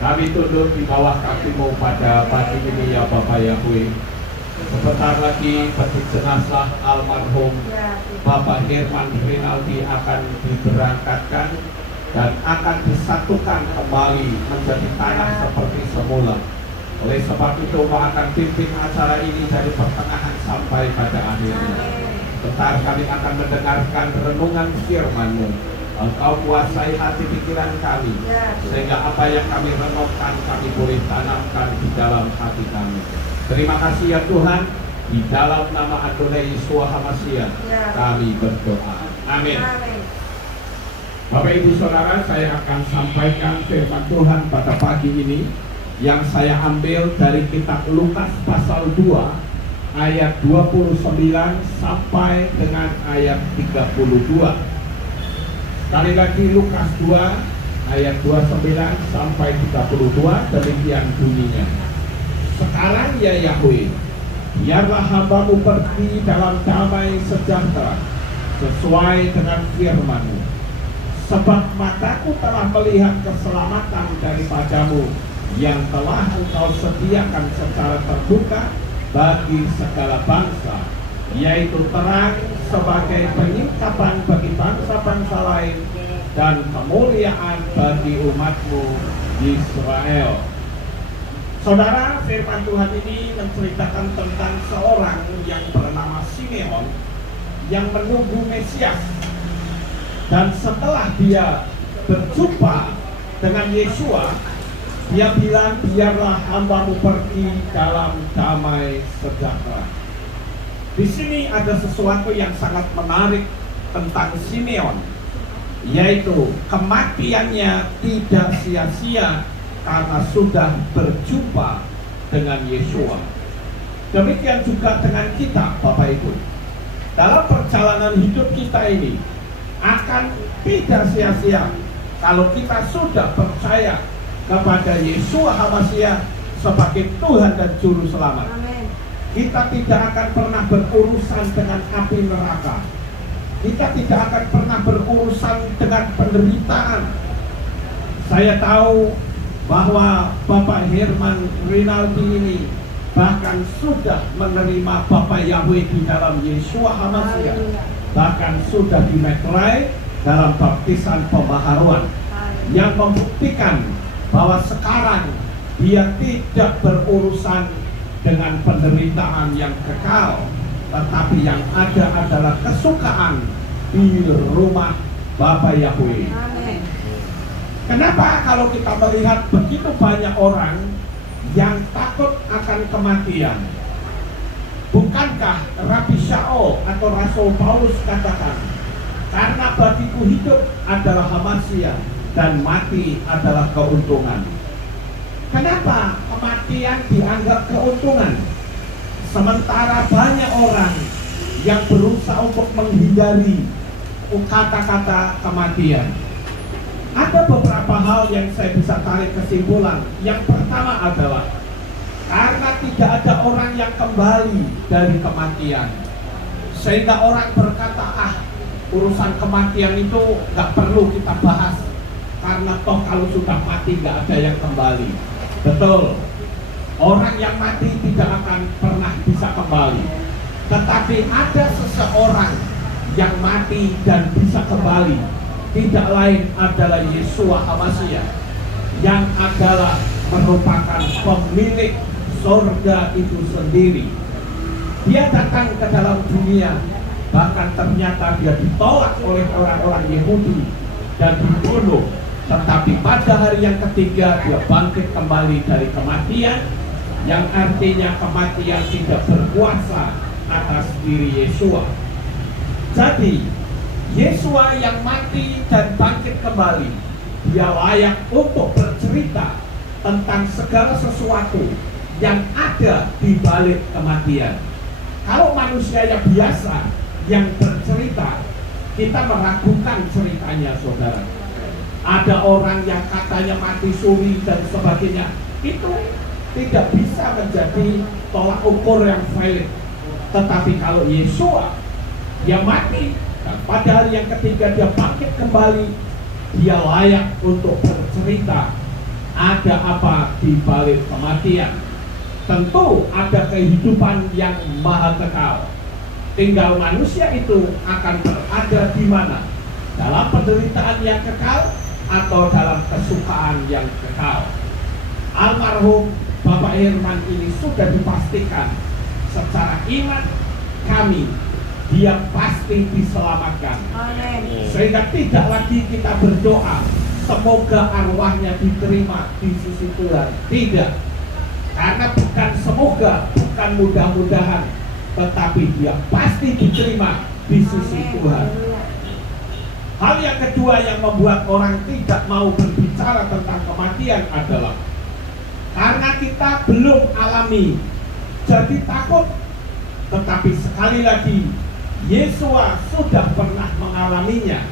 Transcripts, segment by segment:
Kami tunduk di bawah kaki-Mu pada pagi ini ya Bapak Yahweh. Sebentar lagi peti jenazah almarhum Bapak Herman Rinaldi akan diberangkatkan dan akan disatukan kembali menjadi tanah seperti semula. Oleh sebab itu Kau akan pimpin acara ini dari pertengahan sampai pada akhirnya. Sebentar kami akan mendengarkan renungan firman-Mu. Engkau kuasai hati pikiran kami, sehingga apa yang kami renungkan kami boleh tanamkan di dalam hati kami. Terima kasih ya Tuhan, di dalam nama Adonai Yeshua HaMashiach kami berdoa. Amin. Bapak Ibu Saudara, saya akan sampaikan firman Tuhan pada pagi ini yang saya ambil dari kitab Lukas pasal 2 ayat 29 sampai dengan ayat 32. Sekali lagi Lukas 2 ayat 29 sampai 32, demikian bunyinya. Sekarang ya Yahweh, biarlah hamba-Mu pergi dalam damai sejahtera sesuai dengan firman-Mu. Sebab mataku telah melihat keselamatan daripada-Mu yang telah Engkau sediakan secara terbuka bagi segala bangsa, yaitu terang sebagai penyingkapan bagi bangsa-bangsa lain dan kemuliaan bagi umat-Mu Israel. Saudara, firman Tuhan ini menceritakan tentang seorang yang bernama Simeon yang menunggu Mesias. Dan setelah dia berjumpa dengan Yeshua, dia bilang, biarlah hamba-Mu pergi dalam damai sejahtera. Di sini ada sesuatu yang sangat menarik tentang Simeon, yaitu kematiannya tidak sia-sia karena sudah berjumpa dengan Yeshua. Demikian juga dengan kita, Bapak Ibu. Dalam perjalanan hidup kita ini akan tidak sia-sia kalau kita sudah percaya kepada Yeshua HaMashiach sebagai Tuhan dan Juru Selamat. Kita tidak akan pernah berurusan dengan api neraka. Kita tidak akan pernah berurusan dengan penderitaan. Saya tahu bahwa Bapak Herman Rinaldi ini bahkan sudah menerima Bapak Yahweh di dalam Yeshua HaMashiach. Bahkan sudah dimeterai dalam baptisan pembaharuan yang membuktikan bahwa sekarang dia tidak berurusan dengan penderitaan yang kekal, tetapi yang ada adalah kesukaan di rumah Bapa Yahweh. Kenapa kalau kita melihat begitu banyak orang yang takut akan kematian? Bukankah Rabi Shaul atau Rasul Paulus katakan, karena bagiku hidup adalah Hamasya dan mati adalah keuntungan. Kenapa kematian dianggap keuntungan? Sementara banyak orang yang berusaha untuk menghindari kata-kata kematian. Ada beberapa hal yang saya bisa tarik kesimpulan. Yang pertama adalah karena tidak ada orang yang kembali dari kematian, sehingga orang berkata, urusan kematian itu gak perlu kita bahas, karena toh kalau sudah mati gak ada yang kembali. Betul, orang yang mati tidak akan pernah bisa kembali. Tetapi ada seseorang yang mati dan bisa kembali, tidak lain adalah Yeshua HaMashiach, yang adalah merupakan pemilik surga itu sendiri. Dia datang ke dalam dunia, bahkan ternyata dia ditolak oleh orang-orang Yahudi dan dibunuh. Tetapi pada hari yang ketiga dia bangkit kembali dari kematian, yang artinya kematian tidak berkuasa atas diri Yeshua. Jadi Yeshua yang mati dan bangkit kembali, dia layak untuk bercerita tentang segala sesuatu yang ada di balik kematian. Kalau manusia yang biasa yang bercerita, kita meragukan ceritanya, saudara. Ada orang yang katanya mati suri dan sebagainya, itu tidak bisa menjadi tolak ukur yang valid. Tetapi kalau Yeshua dia mati dan pada hari yang ketiga dia bangkit kembali, dia layak untuk bercerita ada apa di balik kematian? Tentu ada kehidupan yang maha kekal. Tinggal manusia itu akan berada di mana? Dalam penderitaan yang kekal atau dalam kesukaan yang kekal. Almarhum Bapak Herman ini sudah dipastikan secara iman kami, dia pasti diselamatkan. Amin. Sehingga tidak lagi kita berdoa semoga arwahnya diterima di sisi Tuhan. Tidak. Karena bukan semoga, bukan mudah-mudahan, tetapi dia pasti diterima di sisi Amin. Tuhan. Hal yang kedua yang membuat orang tidak mau berbicara tentang kematian adalah karena kita belum alami, jadi takut. Tetapi sekali lagi, Yesua sudah pernah mengalaminya.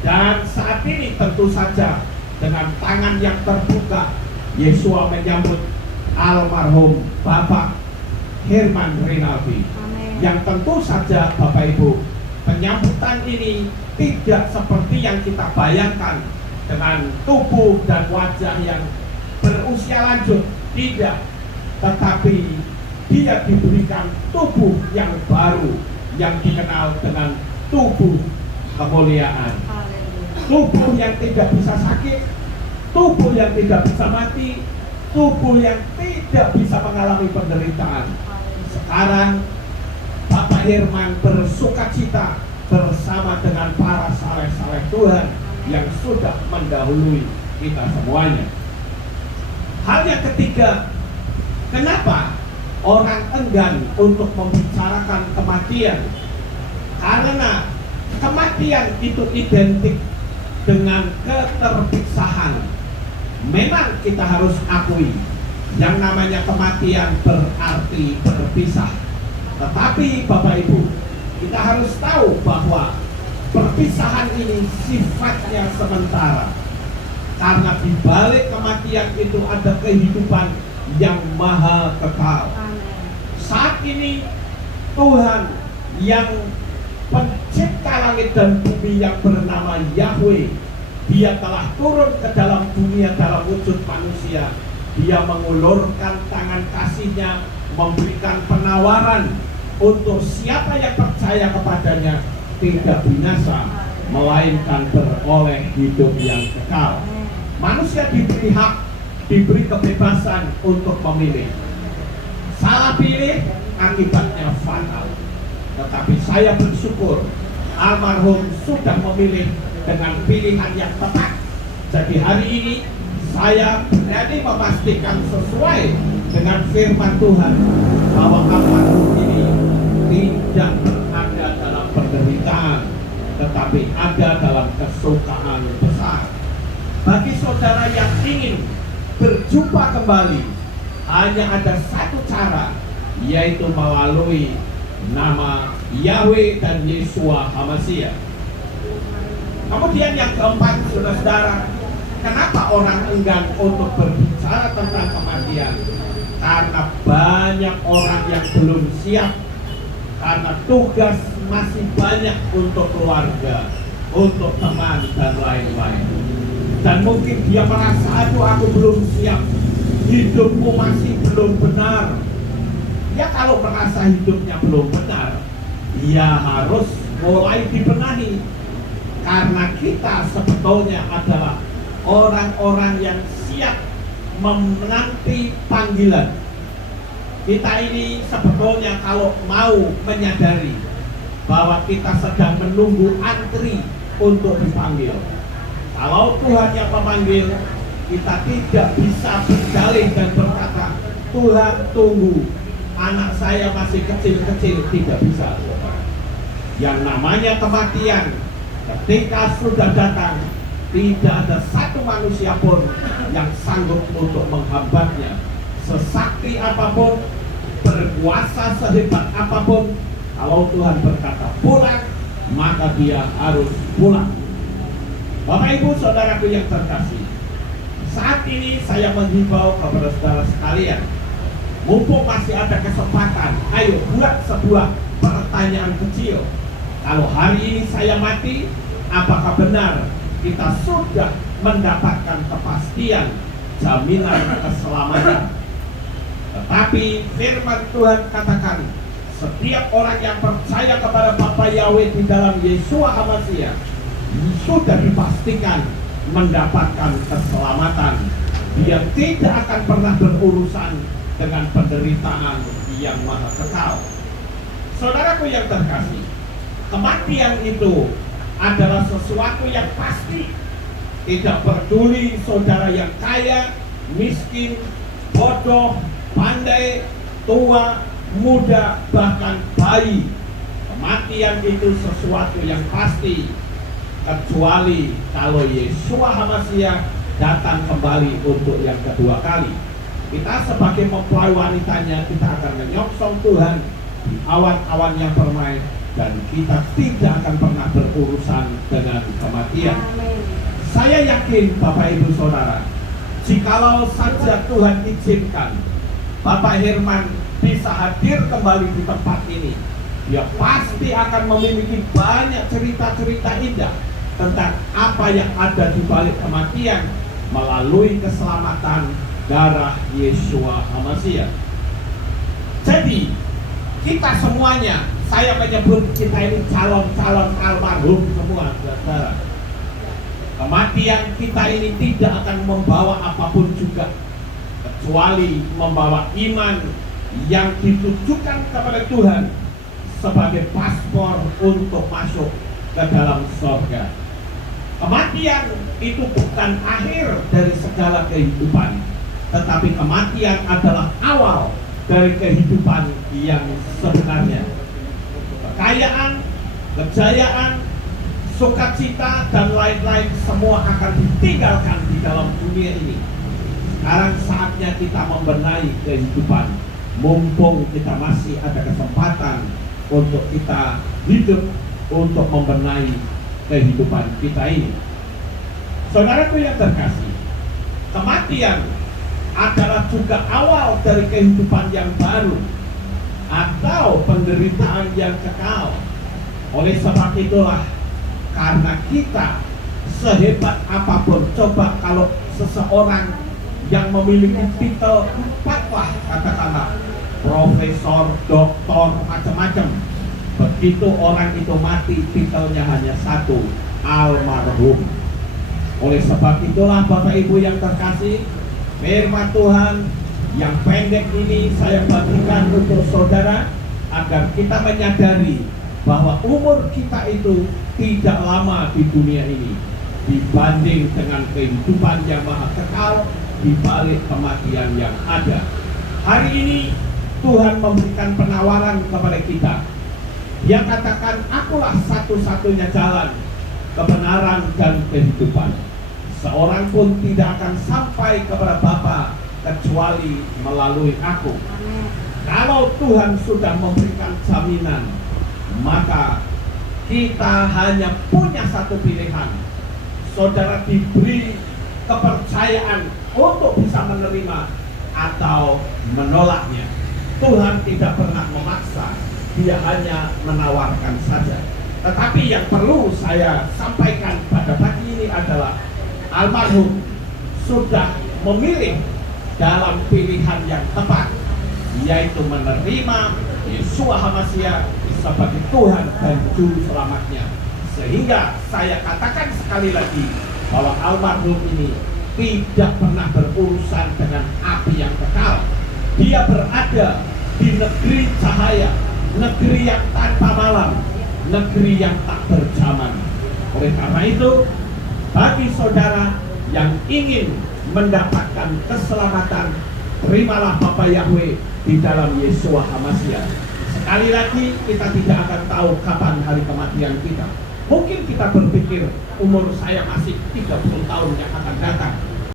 Dan saat ini tentu saja dengan tangan yang terbuka, Yesua menyambut almarhum Bapak Herman Rinaldi. Amin. Yang tentu saja Bapak Ibu, penyambutan ini tidak seperti yang kita bayangkan dengan tubuh dan wajah yang berusia lanjut, tidak. Tetapi dia diberikan tubuh yang baru yang dikenal dengan tubuh kemuliaan. Tubuh yang tidak bisa sakit, tubuh yang tidak bisa mati, tubuh yang tidak bisa mengalami penderitaan. Sekarang Bapak Herman bersukacita bersama dengan para saleh-saleh Tuhan yang sudah mendahului kita semuanya. Hal yang ketiga, kenapa orang enggan untuk membicarakan kematian? Karena kematian itu identik dengan keterpisahan. Memang kita harus akui, yang namanya kematian berarti berpisah. Tetapi Bapak Ibu, kita harus tahu bahwa perpisahan ini sifatnya sementara. Karena di balik kematian itu ada kehidupan yang maha kekal. Saat ini Tuhan yang pencipta langit dan bumi yang bernama Yahweh, dia telah turun ke dalam dunia dalam wujud manusia. Dia mengulurkan tangan kasih-Nya, memberikan penawaran untuk siapa yang percaya kepadanya tidak binasa, melainkan beroleh hidup yang kekal. Manusia diberi hak, diberi kebebasan untuk memilih. Salah pilih, akibatnya fatal. Tetapi saya bersyukur almarhum sudah memilih dengan pilihan yang tepat. Jadi hari ini saya berani memastikan sesuai dengan firman Tuhan bahwa almarhum ini tidak berada dalam penderitaan, tetapi ada dalam kesukaan besar. Bagi saudara yang ingin berjumpa kembali, hanya ada satu cara, yaitu melalui nama Yahweh dan Yesua HaMasiah. Kemudian yang keempat, saudara-saudara, kenapa orang enggan untuk berbicara tentang kematian? Karena banyak orang yang belum siap, karena tugas masih banyak untuk keluarga, untuk teman dan lain-lain. Dan mungkin dia merasa, aduh aku belum siap, hidupku masih belum benar. Ya kalau merasa hidupnya belum benar, ya harus mulai dibenahi. Karena kita sebetulnya adalah orang-orang yang siap menanti panggilan. Kita ini sebetulnya kalau mau menyadari bahwa kita sedang menunggu antri untuk dipanggil. Kalau Tuhan yang memanggil, kita tidak bisa berdalih dan berkata, Tuhan tunggu, anak saya masih kecil-kecil. Tidak bisa. Yang namanya kematian, ketika sudah datang, tidak ada satu manusia pun yang sanggup untuk menghambatnya. Sesakti apapun, berkuasa sehebat apapun, kalau Tuhan berkata pulang, maka dia harus pulang. Bapak Ibu saudaraku yang terkasih, saat ini saya menghimbau kepada saudara sekalian, mumpung masih ada kesempatan, ayo buat sebuah pertanyaan kecil. Kalau hari ini saya mati, apakah benar kita sudah mendapatkan kepastian jaminan keselamatan. Tetapi firman Tuhan katakan, setiap orang yang percaya kepada Bapa Yahweh di dalam Yeshua HaMashiach sudah dipastikan mendapatkan keselamatan. Dia tidak akan pernah berurusan dengan penderitaan yang maha kekal. Saudaraku yang terkasih, kematian itu adalah sesuatu yang pasti. Tidak peduli saudara yang kaya, miskin, bodoh, pandai, tua, muda, bahkan bayi. Kematian itu sesuatu yang pasti, kecuali kalau Yeshua HaMashiach datang kembali untuk yang kedua kali. Kita sebagai mempelai wanitanya, kita akan menyongsong Tuhan di awan-awan yang permai, dan kita tidak akan pernah berurusan dengan kematian. Saya yakin Bapak Ibu Saudara, jikalau saja Tuhan izinkan Bapak Herman bisa hadir kembali di tempat ini, dia pasti akan memiliki banyak cerita-cerita indah tentang apa yang ada di balik kematian melalui keselamatan darah Yeshua HaMashiach. Jadi kita semuanya, saya menyebut kita ini calon-calon almarhum semua, saudara. Kematian kita ini tidak akan membawa apapun juga, kecuali membawa iman yang ditujukan kepada Tuhan sebagai paspor untuk masuk ke dalam surga. Kematian itu bukan akhir dari segala kehidupan, tetapi kematian adalah awal dari kehidupan yang sebenarnya. Kekayaan, kejayaan, sukacita, dan lain-lain semua akan ditinggalkan di dalam dunia ini. Sekarang saatnya kita membenahi kehidupan. Mumpung kita masih ada kesempatan untuk kita hidup, untuk membenahi kehidupan kita ini. Saudaraku yang terkasih, kematian adalah juga awal dari kehidupan yang baru atau penderitaan yang kekal. Oleh sebab itulah, karena kita sehebat apapun, coba kalau seseorang yang memiliki titel 4 lah, katakanlah profesor, doktor, macam-macam, begitu orang itu mati, titelnya hanya satu, almarhum. Oleh sebab itulah Bapak Ibu yang terkasih, firman Tuhan yang pendek ini saya bagikan untuk saudara agar kita menyadari bahwa umur kita itu tidak lama di dunia ini dibanding dengan kehidupan yang maha kekal di balik kematian yang ada. Hari ini Tuhan memberikan penawaran kepada kita. Dia katakan, akulah satu-satunya jalan, kebenaran, dan kehidupan. Seorang pun tidak akan sampai kepada Bapa kecuali melalui aku. Kalau Tuhan sudah memberikan jaminan, maka kita hanya punya satu pilihan. Saudara diberi kepercayaan untuk bisa menerima atau menolaknya. Tuhan tidak pernah memaksa, Dia hanya menawarkan saja. Tetapi yang perlu saya sampaikan pada pagi ini adalah almarhum sudah memilih dalam pilihan yang tepat, yaitu menerima Yeshua HaMashiach sebagai Tuhan dan Juru Selamatnya. Sehingga saya katakan sekali lagi bahwa almarhum ini tidak pernah berurusan dengan api yang kekal. Dia berada di negeri cahaya, negeri yang tanpa malam, negeri yang tak berzaman. Oleh karena itu, bagi saudara yang ingin mendapatkan keselamatan, terimalah Bapa Yahweh di dalam Yeshua HaMashiach. Sekali lagi, kita tidak akan tahu kapan hari kematian kita. Mungkin kita berpikir umur saya masih 30 tahun yang akan datang.